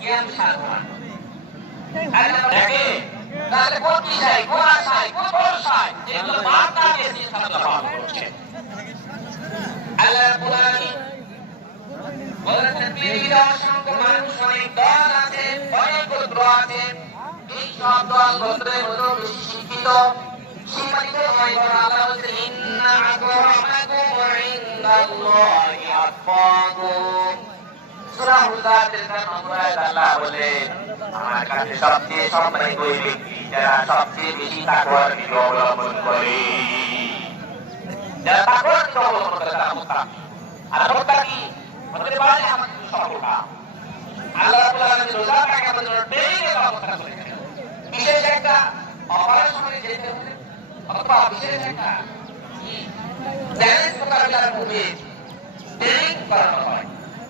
জ্ঞান সাধন তাহলে কোন বিষয় কোন আশায় কোন ভরসায় এগুলো বার্তা দিয়ে সিদ্ধান্ত পালন করছে আল্লাহ রাব্বুল বলেছেন পৃথিবীতে অসংখ্য মানুষ অনেক দল আছে অনেক গোত্র আছে এই সব দল গোত্রের মধ্যে বেশি শিক্ষিত নয় বরং আল্লাহ বলছেন ইন্না আকরামাকুম ইনদাল্লাহি আতকাকুম সূরা হুজাতের 13 নম্বর আয়াত আল্লাহ বলেন আমার কাছে সবচেয়ে সম্মানিত ওই ব্যক্তি, যারা সবচেয়ে বেশি তাকওয়ার নীতি অবলম্বন করে। যারা তাকওয়ার নীতি অবলম্বন করে তারা মুত্তাকি। আর মুত্তাকি হতে পারে আমাদের সফলতা। আল্লাহ রাব্বুল আলামিন রোজা রাখা আমাদের জন্য ট্রেনিং এর ব্যবস্থা করেছেন বিশেষ একটা অপারেশনে যেতে হলে অথবা বিশেষ একটা ব্যালেন্স মোকাবিলার পূর্বে ট্রেনিং করানো হয়।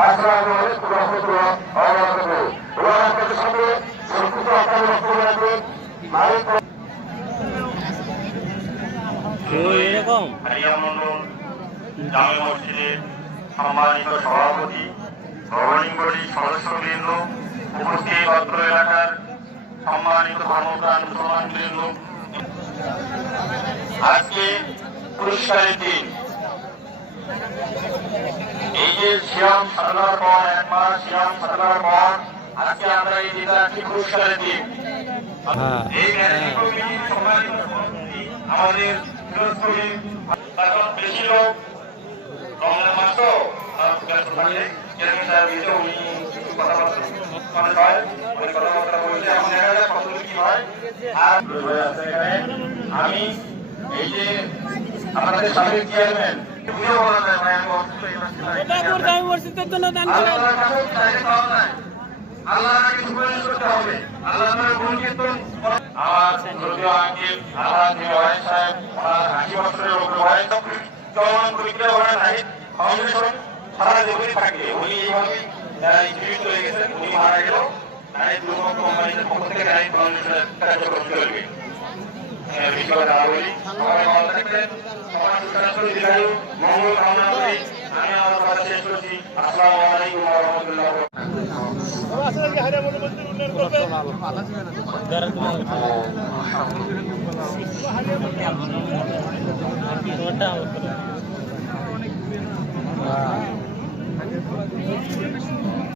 আসসালামু আলাইকুম রহমতুল্লাহ ওয়া বারাকাতুহু এবং আপনাদের সামনে সংক্ষিপ্ত আপনাদের বক্তব্য এরকম? জামে মসজিদের সম্মানিত সভাপতি গভর্নিং বডি সদস্যবৃন্দ উপস্থিত অত্র এলাকার সম্মানিত ধর্মপ্রাণ মুসলমানবৃন্দ আজকে পুরস্কারের দিন। এই যে সিয়াম সাধনার পর এক মাস সিয়াম সাধনার পর আজকে আমরা এই দিনটা একটি পুরস্কারের দিন। হ্যাঁ। এই সম্মানিত আমাদের ফিরোজ কবির তারপর বেশি লোক রমজান মাস তো তার ব্যস্ত থাকে চেয়ারম্যান সাহেব এসে উনি কিছু কথাবার্তা মানে হয় ওই কথাবার্তা বলছে এখন দেখা যায় কতদূর কি হয় আর হয়ে আছে এখানে আমি এই যে আপনাদের সাবেক চেয়ারম্যান বুঝে বলা যায় ভাই আমি অসুস্থ এই মাসে নাই। আমি মসজিদের জন্য দান আল্লাহর কাছে চাইতে পাওয়া যায়। আল্লাহর আগে সুপারিশ করতে হবে। আল্লাহ তাআলার গুণ কীর্তন আমার শ্রদ্ধেয় আঙ্কেল আলহাজ ওয়াহিদ সাহেব ওনার আশি বছরের উপরে চলমান প্রক্রিয়া ওনার নাহিদ ফাউন্ডেশন সারা জীবনে থাকবে উনি এইভাবেই জীবিত হয়ে গেছেন উনি মারা গেল নাহিদ গ্রুপ কোম্পানির পক্ষ থেকে নাহিদ ফাউন্ডেশনের কার্যক্রম চলবে আহ, বিষয়টা বলি সবাই ভালো থাকবেন সবার সুস্বাস্থ্য দীর্ঘায়ু মঙ্গল কামনা করি আমি আমার কথা শেষ করছি আসসালামু আলাইকুম हरियामध्ये